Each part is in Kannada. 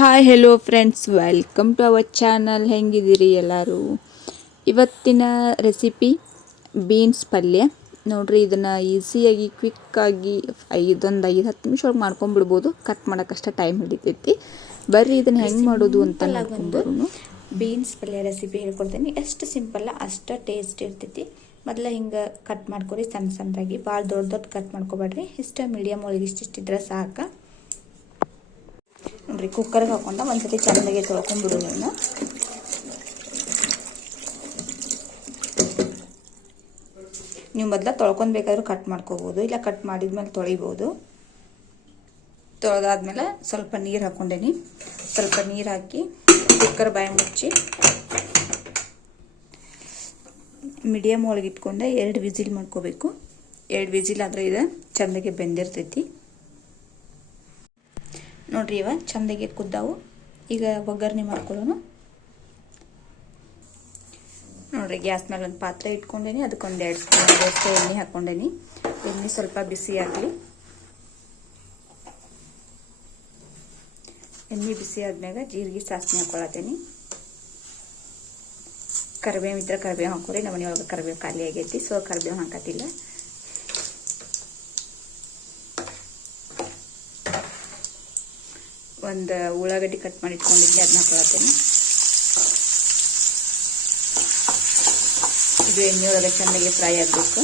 Hi hello friends, welcome to our channel. ಹೆಂಗಿದ್ದೀರಿ ಎಲ್ಲರೂ? ಇವತ್ತಿನ ರೆಸಿಪಿ ಬೀನ್ಸ್ ಪಲ್ಯ ನೋಡ್ರಿ. ಇದನ್ನು ಈಸಿಯಾಗಿ ಕ್ವಿಕ್ಕಾಗಿ 5-10 ನಿಮಿಷ ಒಳಗೆ ಮಾಡ್ಕೊಂಡ್ಬಿಡ್ಬೋದು. Cut ಮಾಡೋಕ್ಕಷ್ಟೇ time ಹಿಡಿತೈತಿ. ಬರ್ರಿ ಇದನ್ನು ಹೆಂಗೆ ಮಾಡೋದು ಅಂತ ನೋಡ್ಕೊಂಡ್ಬರೋನು. ಬೀನ್ಸ್ ಪಲ್ಯ ರೆಸಿಪಿ ಹೇಳ್ಕೊಡ್ತೀನಿ. ಎಷ್ಟು ಸಿಂಪಲ್ಲ ಅಷ್ಟು ಟೇಸ್ಟ್ ಇರ್ತೈತಿ. ಮೊದಲ ಹಿಂಗೆ ಕಟ್ ಮಾಡ್ಕೊರಿ ಸಣ್ಣ ಸಣ್ಣದಾಗಿ. ಭಾಳ ದೊಡ್ಡ ಕಟ್ ಮಾಡ್ಕೊಬೇಡ್ರಿ. ಇಷ್ಟ ಮೀಡಿಯಮ್ ಒಳಗೆ ಇಷ್ಟಿದ್ರೆ ಸಾಕು. ನೋಡ್ರಿ, ಕುಕ್ಕರ್ಗೆ ಹಾಕೊಂಡ ಒಂದ್ಸತಿ ಚೆನ್ನಾಗಿ ತೊಳ್ಕೊಂಡ್ಬಿಡು. ನೀವು ಮೊದಲ ತೊಳ್ಕೊಬೇಕಾದ್ರೂ ಕಟ್ ಮಾಡ್ಕೋಬೋದು, ಇಲ್ಲ ಕಟ್ ಮಾಡಿದ್ಮೇಲೆ ತೊಳಿಬೋದು. ತೊಳೆದಾದ್ಮೇಲೆ ಸ್ವಲ್ಪ ನೀರು ಹಾಕ್ಕೊಂಡೇನಿ. ಸ್ವಲ್ಪ ನೀರು ಹಾಕಿ ಕುಕ್ಕರ್ ಬಾಯಿ ಮುಚ್ಚಿ ಮೀಡಿಯಮ್ ಒಳಗೆ ಇಟ್ಕೊಂಡೆ 2 ವಿಸಿಲ್ ಮಾಡ್ಕೋಬೇಕು. 2 ವಿಸಿಲ್ ಆದರೆ ಇದು ಚೆನ್ನಾಗಿ ಬೆಂದಿರ್ತೈತಿ. ನೋಡ್ರಿ, ಇವ ಚಂದಾಗಿ ಕುದ್ದಾವು. ಈಗ ಒಗ್ಗರಣೆ ಮಾಡ್ಕೊಳ್ಳೋಣ. ನೋಡ್ರಿ, ಗ್ಯಾಸ್ ಮೇಲೆ ಒಂದು ಪಾತ್ರೆ ಇಟ್ಕೊಂಡೇನಿ. ಅದಕ್ಕೊಂದು 2 ಸ್ಪೂನ್ ಎಣ್ಣೆ ಹಾಕ್ಕೊಂಡೇನಿ. ಎಣ್ಣೆ ಸ್ವಲ್ಪ ಬಿಸಿ ಆಗಲಿ. ಎಣ್ಣೆ ಬಿಸಿ ಆದ್ಮ್ಯಾಗ ಜೀರಿಗೆ ಸಾಸಿವೆ ಹಾಕೊಳತ್ತೇನಿ. ಕರಿಬೇವು ಇದ್ರೆ ಕರಿಬೇವು ಹಾಕೋರಿ. ನಮ್ಮ ಮನೆಯೊಳಗೆ ಕರಿಬೇವು ಖಾಲಿ ಆಗೈತಿ, ಸೊ ಕರಿಬೇವು ಹಾಕತ್ತಿಲ್ಲ. ಒಂದು ಉಳ್ಳಾಗಡ್ಡಿ ಕಟ್ ಮಾಡಿ ಇಟ್ಕೊಂಡಿದ್ದೆ, ಅದನ್ನ ಹಾಕೊಳತ್ತೇನೆ. ಇದು ಎಣ್ಣೆಯೊಳಗೆ ಚೆನ್ನಾಗಿ ಫ್ರೈ ಆಗಬೇಕು.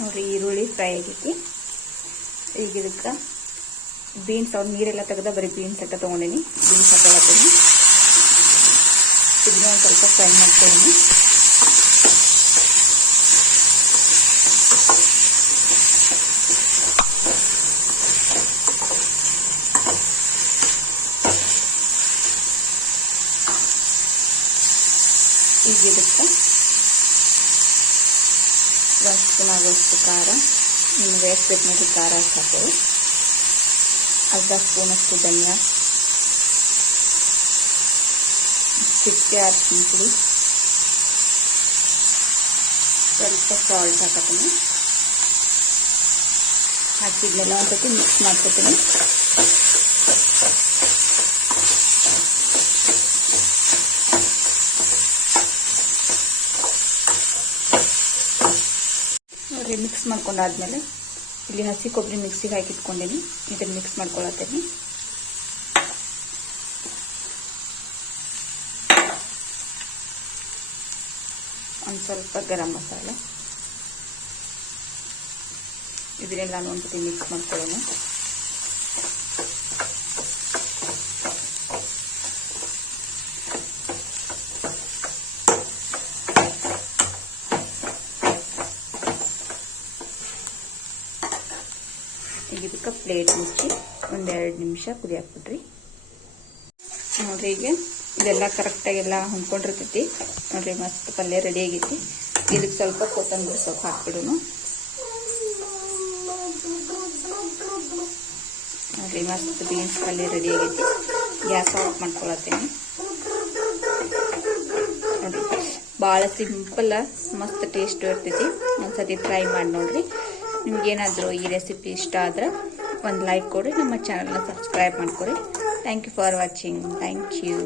ನೋಡ್ರಿ, ಈರುಳ್ಳಿ ಫ್ರೈ ಆಗೈತಿ. ಈಗ ಇದಕ್ಕೆ ಬೀನ್ಸ್ ಅವ್ರು ನೀರೆಲ್ಲ ತೆಗೆದ ಬರೀ ಬೀನ್ಸ್ ಅಟ್ಟ ತೊಗೊಂಡೇನಿ. ಬೀನ್ಸ್ ಹಾಕೊಳತ್ತೇನೆ. ಇದನ್ನ ಒಂದು ಸ್ವಲ್ಪ ಫ್ರೈ ಮಾಡ್ತೀನಿ. ಈಗ ಇದಕ್ಕೆ 1 ಸ್ಪೂನ್ ಆಗೋಷ್ಟು ಖಾರ, ನಿಮಗೆ ಎಷ್ಟು ಬೇಕು ನೋಡಿ ಖಾರ ಹಾಕೋದು. ಅರ್ಧ ಸ್ಪೂನಷ್ಟು ಧನಿಯಾ, ಚಿಟಿಕೆ ಅರಿಶಿನ ಪುಡಿ, ಸ್ವಲ್ಪ ಸಾಲ್ಟ್ ಹಾಕತೀನಿ. ಹಾಕಿದ್ಮೇಲೆ ಒಂದ್ಸತಿ ಮಿಕ್ಸ್ ಮಾಡ್ಕೊತೀನಿ. ನೋಡಿರಿ, ಮಿಕ್ಸ್ ಮಾಡ್ಕೊಂಡಾದ್ಮೇಲೆ ಇಲ್ಲಿ ಹಸಿ ಕೊಬ್ಬರಿ ಮಿಕ್ಸಿಗೆ ಹಾಕಿಟ್ಕೊಂಡೇನಿ. ಇದನ್ನು ಮಿಕ್ಸ್ ಮಾಡ್ಕೊಳತ್ತೇನೆ. ಒಂದು ಸ್ವಲ್ಪ ಗರಂ ಮಸಾಲ, ಇದನ್ನೆಲ್ಲ ಒಂದ್ಸತಿ ಮಿಕ್ಸ್ ಮಾಡ್ಕೊಳ್ಳೋಣ. ಈಗ ಇದಕ್ಕೆ ಪ್ಲೇಟ್ ಮುಚ್ಚಿ 1-2 ನಿಮಿಷ ಕುದಿಯಾಕ್ಬಿಡ್ರಿ. ನೋಡ್ರಿ, ಈಗ ಇದೆಲ್ಲ ಕರೆಕ್ಟಾಗಿ ಎಲ್ಲ ಹೊಂದ್ಕೊಂಡಿರ್ತೈತಿ. ನೋಡ್ರಿ, ಮಸ್ತ್ ಪಲ್ಯ ರೆಡಿ ಆಗೈತಿ. ಇದಕ್ಕೆ ಸ್ವಲ್ಪ ಕೊತ್ತಂಬರಿ ಸೊಪ್ಪು ಹಾಕ್ಬಿಡೋನು. ನೋಡ್ರಿ, ಮಸ್ತ್ ಬೀನ್ಸ್ ಪಲ್ಯ ರೆಡಿ ಆಗೈತಿ. ಗ್ಯಾಸ್ ಆಫ್ ಮಾಡ್ಕೊಳತ್ತೇನೆ. ನೋಡ್ರಿ, ಭಾಳ ಸಿಂಪಲ್, ಮಸ್ತ್ ಟೇಸ್ಟ್ ಇರ್ತೈತಿ. ಒಂದ್ಸತಿ ಟ್ರೈ ಮಾಡಿ ನೋಡ್ರಿ. ನಿಮ್ಗೇನಾದರೂ ಈ ರೆಸಿಪಿ ಇಷ್ಟ ಆದ್ರೆ ಒಂದು ಲೈಕ್ ಕೊಡಿ. ನಮ್ಮ ಚಾನಲ್ನ ಸಬ್ಸ್ಕ್ರೈಬ್ ಮಾಡ್ಕೊರಿ. Thank you for watching. Thank you.